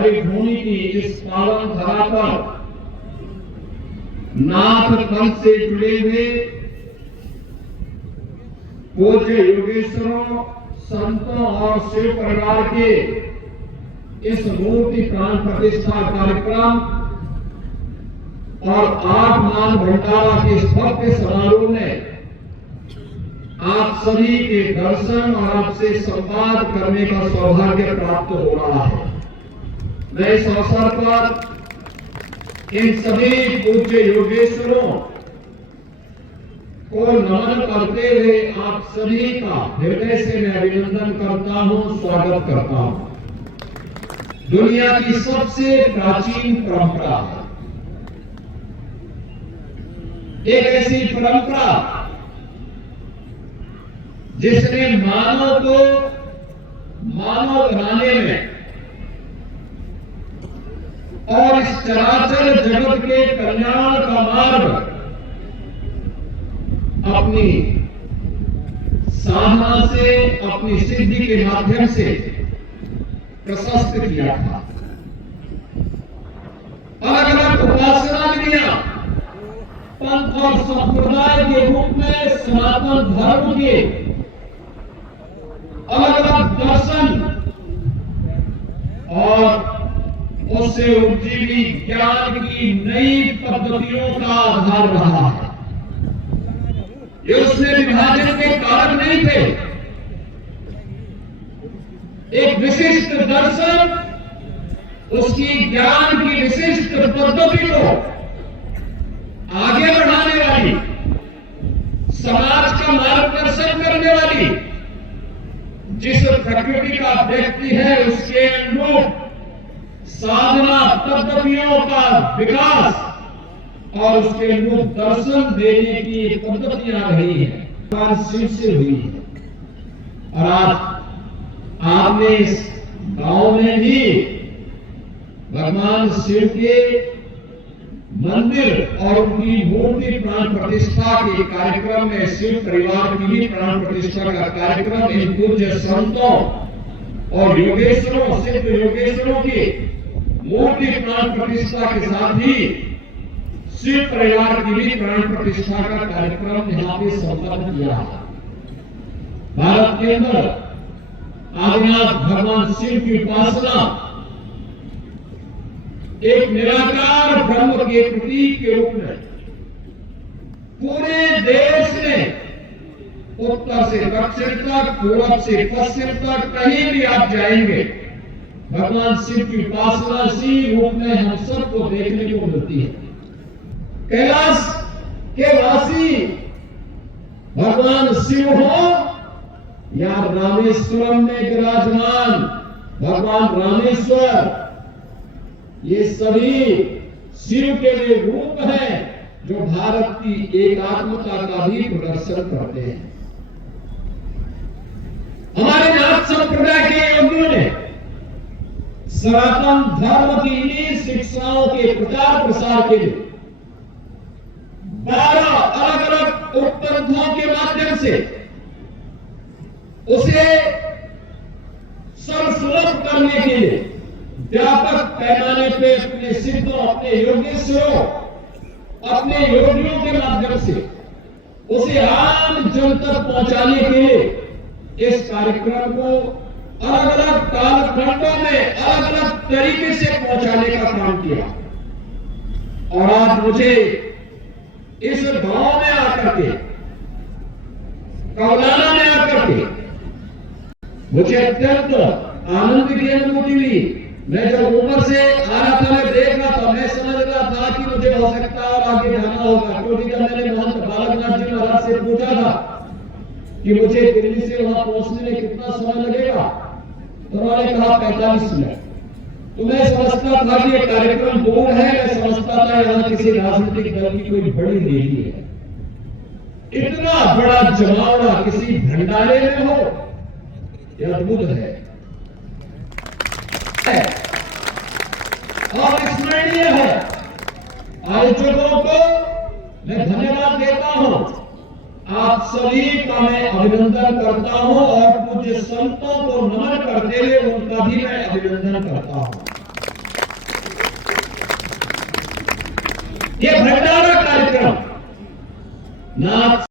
हरिभूमि की इस पावन धरा पर नाथ पंथ से जुड़े हुए पूज्य योगेश्वरों, संतों और शिव परिवार के इस मूर्ति प्राण प्रतिष्ठा कार्यक्रम और 8 मान भंडारा के इस भव्य समारोह में आप सभी के दर्शन और आपसे संवाद करने का सौभाग्य प्राप्त हो रहा है। मैं इस अवसर पर इन सभी पूज्य योगेश्वरों को नमन करते हुए आप सभी का हृदय से मैं अभिनंदन करता हूं, स्वागत करता हूं। दुनिया की सबसे प्राचीन परंपरा है, एक ऐसी परंपरा जिसने मानव को मानव बनाने में और इस चराचर जगत के कल्याण का मार्ग अपनी साधना से, अपनी सिद्धि के माध्यम से प्रशस्त किया था। अलग अलग उपासना विधियां पंथ और संप्रदाय के रूप में सनातन धर्म के अलग अलग दर्शन और उससे उपजीवी ज्ञान की नई पद्धतियों का आधार रहा है। ये उसमें विभाजन के कारण नहीं थे। एक विशिष्ट दर्शन, उसकी ज्ञान की विशिष्ट पद्धति को आगे बढ़ाने वाली, समाज का मार्गदर्शन करने वाली, जिस प्रकृति का व्यक्ति है उसके अनुरूप साधना पद्धतियों का विकास और उसके अनुरूप दर्शन देने की पद्धतियां रही है, भगवान शिव से हुई है। और आज आपने इस गांव में भी भगवान शिव के मंदिर और उनकी मूर्ति प्राण प्रतिष्ठा के कार्यक्रम में शिव परिवार की भी प्राण प्रतिष्ठा का कार्यक्रम इन पूज्य संतों और योगेश्वरों, सिद्ध योगेश्वरों की मूर्ति प्राण प्रतिष्ठा के साथ ही शिव परिवार की भी प्राण प्रतिष्ठा का कार्यक्रम यहाँ पे संपन्न किया है। भारत के अंदर आदिनाथ भगवान शिव की उपासना एक निराकार ब्रह्म के प्रतीक के रूप में पूरे देश में उत्तर से दक्षिण तक, पूर्व से पश्चिम तक कहीं भी आप जाएंगे, भगवान शिव की उपासना इसी रूप में हम सबको देखने को मिलती है। कैलाश के वासी भगवान शिव हो या रामेश्वरम में विराजमान भगवान रामेश्वर, ये सभी शिव के वे रूप हैं जो भारत की एकात्मता का भी प्रदर्शन करते हैं। हमारे नाथ संप्रदाय के योगियों ने सनातन धर्म की इन्हीं शिक्षाओं के प्रचार प्रसार के लिए 12 अलग अलग उपग्रंथों के माध्यम से उसे सर्वसुलभ करने के लिए व्यापक पैमाने पे अपने सिद्धों, अपने योगेश्वरों, अपने योगियों के माध्यम से उसे आम जन तक पहुंचाने के लिए इस कार्यक्रम को अलग अलग कालखंडों में अलग अलग तरीके से पहुंचाने का काम किया। और आज मुझे इस गांव में आकर के, कौलाना में आकर के मुझे अत्यंत आनंद की अनुभूति हुई। मैं जब ऊपर से आ रहा था, मैं देख रहा था, मैं समझ रहा था कि मुझे हो सकता है और आगे जाना होगा, क्योंकि जब मैंने महंत बालकनाथ जी महाराज से पूछा था कि मुझे दिल्ली से वहां पहुंचने में कितना समय लगेगा, तो उन्होंने कहा 45 मिनट। तो मैं समझता था कि ये कार्यक्रम दूर है, मैं समझता था यहाँ किसी राजनीतिक दल की कोई बड़ी रैली है। इतना बड़ा जमावड़ा किसी भंडारे में हो, यह अद्भुत है और स्मरणीय है। आयोजकों को मैं धन्यवाद देता हूं, आप सभी का मैं अभिनंदन करता हूं और पूज्य संतों को नमन करते हुए उनका भी मैं अभिनंदन करता हूं। ना